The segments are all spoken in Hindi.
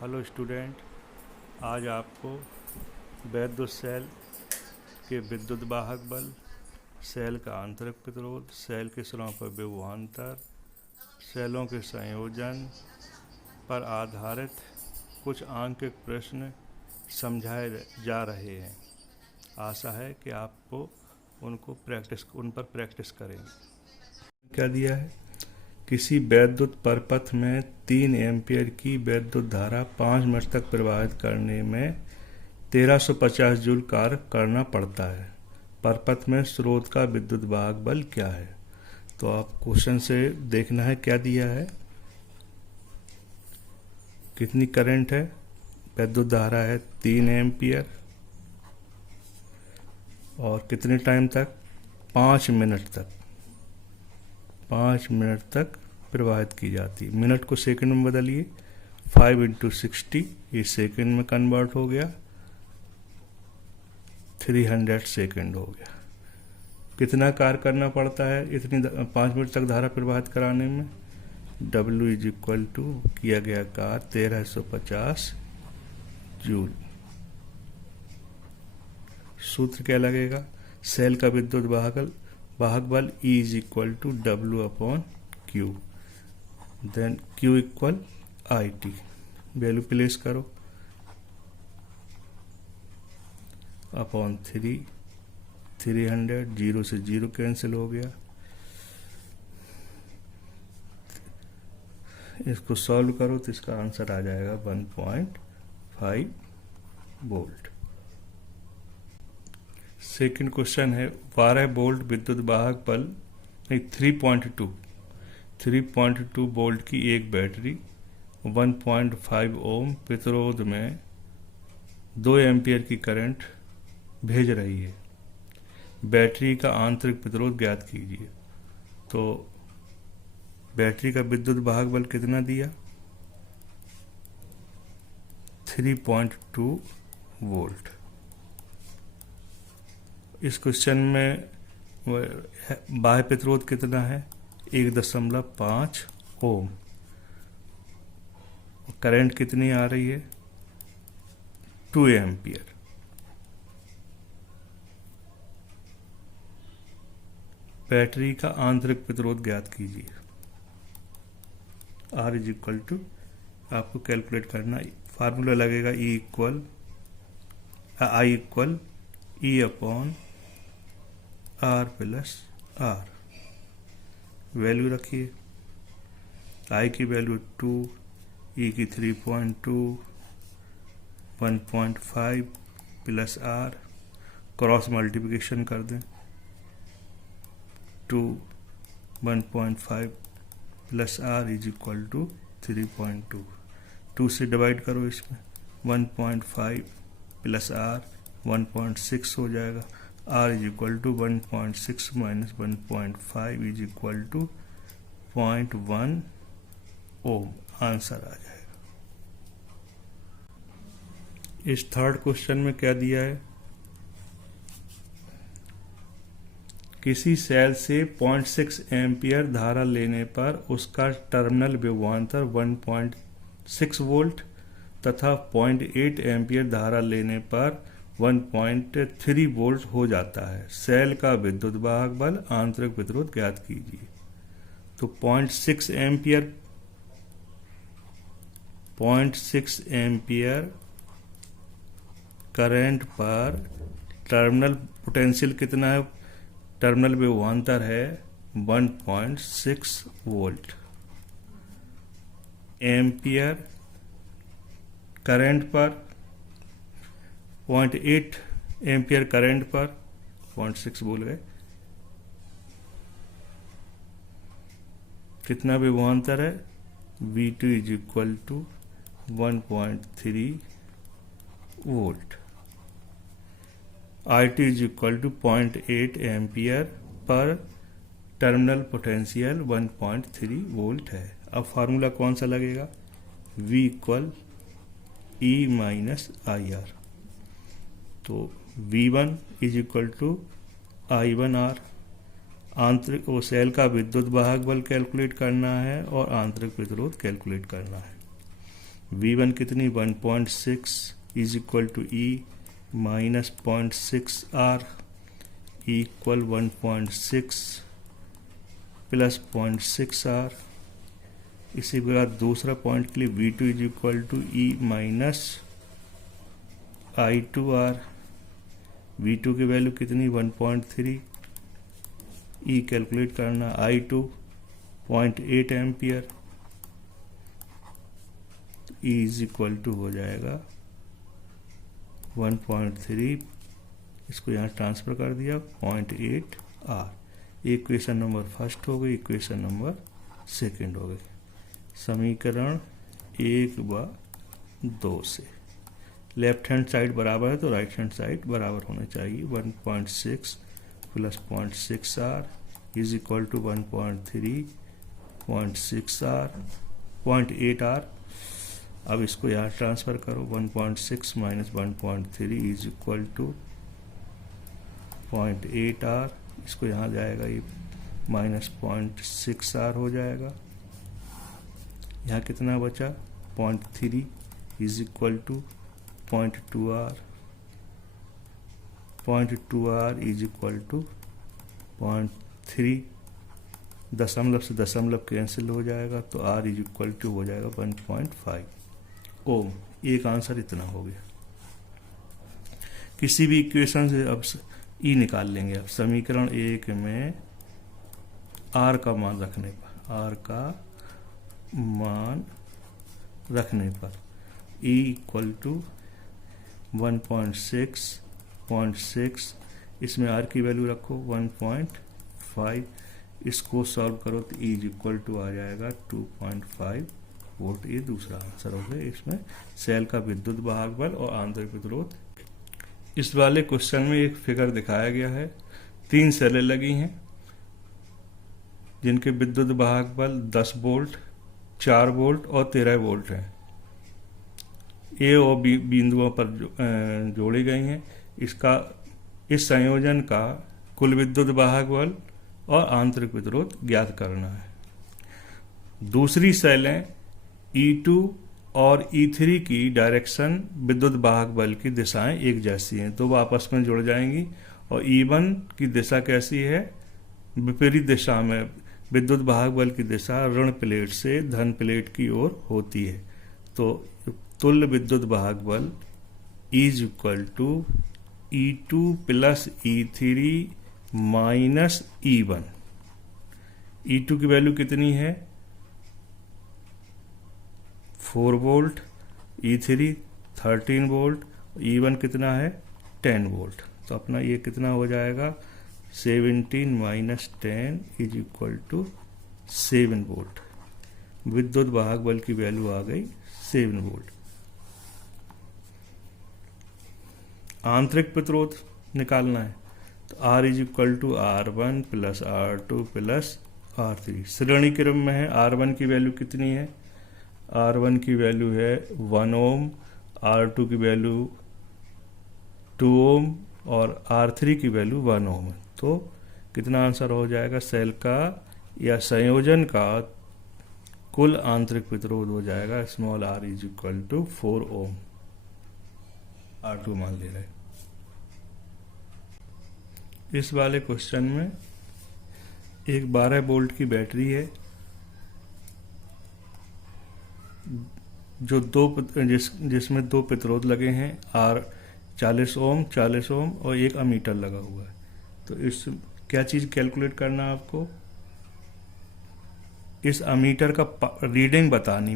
हेलो स्टूडेंट, आज आपको वैद्युत सेल के विद्युत वाहक बल, सेल का आंतरिक प्रतिरोध, सेल के सिरों पर विभवांतर, सेलों के संयोजन पर आधारित कुछ आंकिक प्रश्न समझाए जा रहे हैं। आशा है कि आपको उन पर प्रैक्टिस करेंगे। क्या दिया है? किसी वैद्युत परपथ में 3 एम्पीयर की वैद्युत धारा 5 मिनट तक प्रवाहित करने में 1350 जूल कार्य करना पड़ता है। परपथ में स्रोत का विद्युत वाहक बल क्या है? तो आप क्वेश्चन से देखना है क्या दिया है, कितनी करंट है, वैद्युत धारा है 3 एम्पीयर और कितने टाइम तक, 5 मिनट तक, 5 मिनट तक प्रवाहित की जाती है। मिनट को सेकंड में बदलिए, 5 × 60 ये सेकंड में कन्वर्ट हो गया, 300 सेकंड हो गया। कितना कार्य करना पड़ता है इतनी 5 मिनट तक धारा प्रवाहित कराने में? W = किया गया कार्य 1350 जूल। सूत्र क्या लगेगा? सेल का विद्युत वाहक बल E = W/Q, then Q = IT। Value place करो अपॉन 300, 0 से 0 कैंसिल हो गया। इसको सॉल्व करो तो इसका आंसर आ जाएगा 1.5 वोल्ट। सेकंड क्वेश्चन है 12 वोल्ट विद्युत वाहक बल 3.2 वोल्ट की एक बैटरी 1.5 ओम प्रतिरोध में 2 एम्पीयर की करंट भेज रही है। बैटरी का आंतरिक प्रतिरोध ज्ञात कीजिए। तो बैटरी का विद्युत वाहक बल कितना दिया? 3.2 वोल्ट। इस क्वेश्चन में बाह्य प्रतिरोध कितना है? 1.5 ओम। करंट कितनी आ रही है? 2 एम्पीयर। बैटरी का आंतरिक प्रतिरोध ज्ञात कीजिए। R = आपको कैलकुलेट करना, फार्मूला लगेगा I = E/R + R। वैल्यू रखिए, I की वैल्यू 2, E की 3.2, 1.5 + R, क्रॉस मल्टीप्लिकेशन कर दें, 2, 1.5 + R = 3.2। 2 से डिवाइड करो इसमें, 1.5 + R 1.6 हो जाएगा। R = 1.6 - 1.5 = 0.1 ओम। आंसर आ जाएगा। इस थर्ड क्वेश्चन में क्या दिया है? किसी सेल से 0.6 एम्पीयर धारा लेने पर उसका टर्मिनल विभवांतर 1.6 वोल्ट तथा 0.8 एम्पीयर धारा लेने पर 1.3 वोल्ट हो जाता है। सेल का विद्युत वाहक बल, आंतरिक प्रतिरोध ज्ञात कीजिए। तो 0.6 एम्पीयर करंट पर टर्मिनल पोटेंशियल कितना है? टर्मिनल विभवांतर है 1.6 वोल्ट। एम्पियर करंट पर 0.8 एम्पियर करंट पर 0.6 बोल गए, कितना विभवांतर है? V2 = 1.3 volt. IT = 0.8 ampere per terminal potential 1.3 volt है। अब फार्मूला कौन सा लगेगा? V = E - IR। तो V1 = I1R। आंतरिक सेल का विद्युत वाहक बल कैलकुलेट करना है और आंतरिक प्रतिरोध कैलकुलेट करना है। V1 कितनी 1.6 is equal to E minus 0.6 R equal 1.6 plus 0.6 R। इसी के बाद दूसरा पॉइंट के लिए V2 is equal to E minus I2R। V2 की वैल्यू कितनी 1.3, E कैलकुलेट करना I2 0.8 ampere, E is equal to हो जाएगा 1.3, इसको यहाँ ट्रांसफर कर दिया 0.8 R। इक्वेशन नंबर फर्स्ट हो गई, इक्वेशन नंबर सेकंड हो गई। समीकरण 1 व 2 से लेफ्ट हैंड साइड बराबर है तो राइट हैंड साइड बराबर होना चाहिए। 1.6 plus 0.6 R is equal to 1.3 0.6 R 0.8 R। अब इसको यहाँ ट्रांसफर करो, 1.6 minus 1.3 is equal to 0.8 R। इसको यहाँ जाएगा, ये माइनस 0.6 R हो जाएगा। यहाँ कितना बचा 0.3 is equal to 0.2 R। 0.2 R is equal to 0.3, दशमलव से दशमलव कैंसिल हो जाएगा तो R इज इक्वल टू हो जाएगा 1.5 ओम। एक आंसर इतना हो गया। किसी भी इक्वेशन से अब E निकाल लेंगे। अब समीकरण 1 में R का मान रखने पर, R का मान रखने पर E इक्वल टू 1.6, इसमें R की वैल्यू रखो 1.5, इसको सॉल्व करो तो E इज इक्वल टू आ जाएगा 2.5 वोल्ट। ये दूसरा आंसर हो गया। इसमें सेल का विद्युत वाहक बल और आंतरिक प्रतिरोध। इस वाले क्वेश्चन में एक फिगर दिखाया गया है। 3 सेलें लगी हैं जिनके विद्युत वाहक बल 10 वोल्ट, 4 वोल्ट और 13 वोल्ट है। ए और बी बिंदुओं पर जोड़ी गई हैं। इस संयोजन का कुल विद्युत वाहक बल और आंतरिक प्रतिरोध ज्ञात करना है। दूसरी सेलें E2 और E3 की डायरेक्शन विद्युत वाहक बल की दिशाएं एक जैसी हैं तो वो आपस में जुड़ जाएंगी। और E1 की दिशा कैसी है, विपरीत दिशा में विद्युत वाहक बल की दिशा ऋण प्लेट से धन प्लेट की ओर होती है। तो तुल्य विद्युत वाहक बल is equal to E2 plus E3 minus E1। E2 की वैल्यू कितनी है 4 वोल्ट, E3 13 वोल्ट, E1 कितना है 10 वोल्ट। तो अपना ये कितना हो जाएगा 17 minus 10 is equal to 7 volt. विद्युत वाहक बल की वैल्यू आ गई 7 वोल्ट। आंतरिक प्रतिरोध निकालना है तो R is equal to R1 plus R2 plus R3। श्रेणी क्रम में है। R1 की वैल्यू कितनी है, R1 की वैल्यू है 1 ओम, R2 की वैल्यू 2 ओम और R3 की वैल्यू 1 ओम है। तो कितना आंसर हो जाएगा, सेल का या संयोजन का कुल आंतरिक प्रतिरोध हो जाएगा small r is equal to 4 ohm. R2 मान ले रहे। इस वाले क्वेश्चन में एक 12 वोल्ट की बैटरी है जो जिसमें 2 प्रतिरोध लगे हैं, R 40 ओम और एक अमीटर लगा हुआ है। तो इस क्या चीज कैलकुलेट करना है आपको, इस अमीटर का रीडिंग बतानी।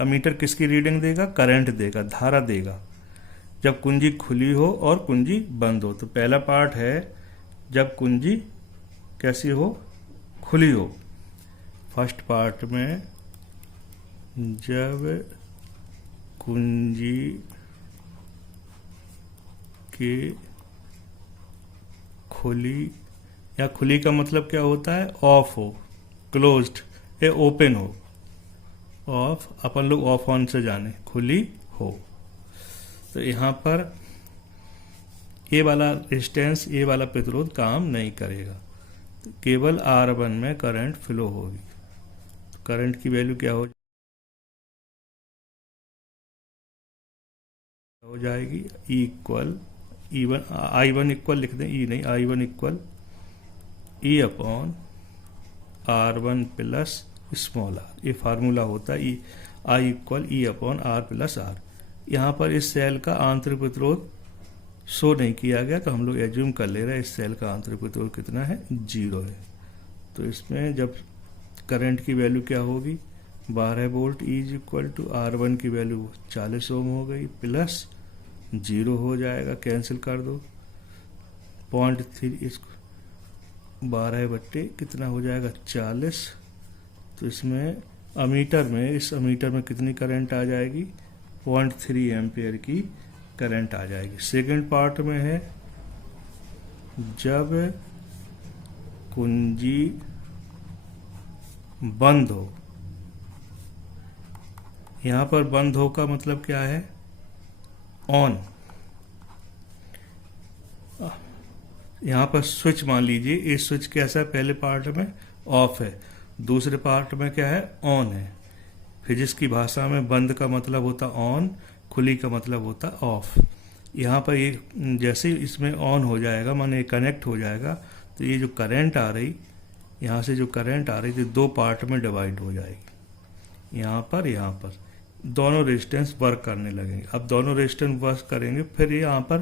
अमीटर किसकी रीडिंग देगा, करंट देगा, धारा देगा जब कुंजी खुली हो और कुंजी बंद हो। तो पहला पार्ट है जब कुंजी कैसी हो, खुली हो। फर्स्ट पार्ट में जब कुंजी के खुली, या खुली का मतलब क्या होता है, ऑफ हो, क्लोज्ड या ओपन हो। ऑफ अपन लोग ऑफ ऑन से जाने, खुली हो। तो यहाँ पर ये वाला रेजिस्टेंस, ये वाला प्रतिरोध काम नहीं करेगा, तो केवल R1 में करंट फ्लो होगी। करंट की वैल्यू क्या हो हो जाएगी E equal E1 I1 equal लिख दें, ई नहीं, I1 equal E upon R1 plus small r. ये फार्मूला होता है I equal E upon R plus R। यहाँ पर इस सेल का आंतरिक प्रतिरोध शो नहीं किया गया, तो हम लोग एज्यूम कर ले रहे हैं इस सेल का आंतरिक प्रतिरोध कितना है, 0 है। तो इसमें जब करंट की वैल्यू क्या होगी, 12 volt is equal to R1 की वैल्यू 40 ओम हो गई, प्लस 0 हो जाएगा, कैंसिल कर दो, 0.3 इसको 12 बट्टे कितना हो जाएगा 40। तो इसमें अमीटर में, इस अमीटर में कितनी करंट आ जाएगी, 0.3 एम्पियर की करंट आ जाएगी। सेकंड पार्ट में है जब कुंजी बंद हो। यहां पर बंद हो का मतलब क्या है, ऑन। यहां पर स्विच मान लीजिए, ये स्विच कैसा है, पहले पार्ट में ऑफ है, दूसरे पार्ट में क्या है, ऑन है। फिजिक्स की भाषा में बंद का मतलब होता ऑन, खुली का मतलब होता ऑफ। यहाँ पर ये जैसे ही इसमें ऑन हो जाएगा, माने कनेक्ट हो जाएगा, तो ये जो करंट आ रही, यहाँ से जो करंट आ रही थी, दो पार्ट में डिवाइड हो जाएगी। यहाँ पर दोनों रेजिस्टेंस वर्क करने लगेंगे। अब दोनों रेजिस्टेंस वर्क करेंगे, फिर यहाँ पर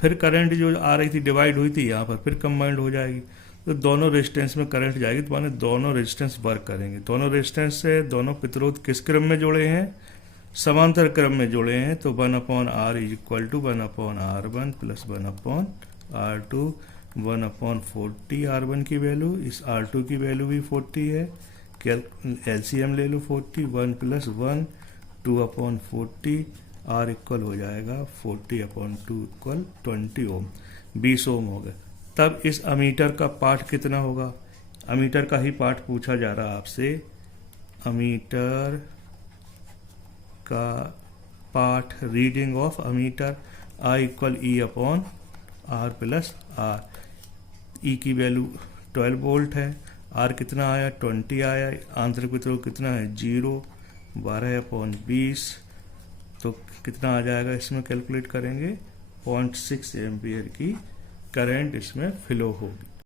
फिर करंट जो आ रही थी डिवाइड हुई थी, यहाँ पर फिर कंबाइंड हो जाएगी। तो दोनों रेजिस्टेंस में करंट जाएगी, तो माने दोनों रेजिस्टेंस वर्क करेंगे। दोनों रेजिस्टेंस से दोनों प्रतिरोध किस क्रम में जुड़े हैं, समांतर क्रम में जुड़े हैं। तो 1/R is equal to 1/R1 plus 1/R2, 1/40 R1 की वैल्यू, इस R2 की वैल्यू भी 40 है, एलसीएम ले लो 40, 1 प्लस 1 2/40, R इक्वल हो जाएगा 40/2 इक्वल 20 ओम, 20 ओम हो गए। तब इस अमीटर का पार्ट कितना होगा, अमीटर का ही पार्ट पूछा जा रहा है आपसे। अमीटर का part, reading of ammeter, I equal E upon R plus R। ई की वैल्यू 12 वोल्ट है, R कितना आया 20 आया, आंतरिक प्रतिरोध कितना है 0, 12/20, तो कितना आ जाएगा, इसमें कैलकुलेट करेंगे 0.6 एम्पियर की करंट इसमें फ्लो होगी।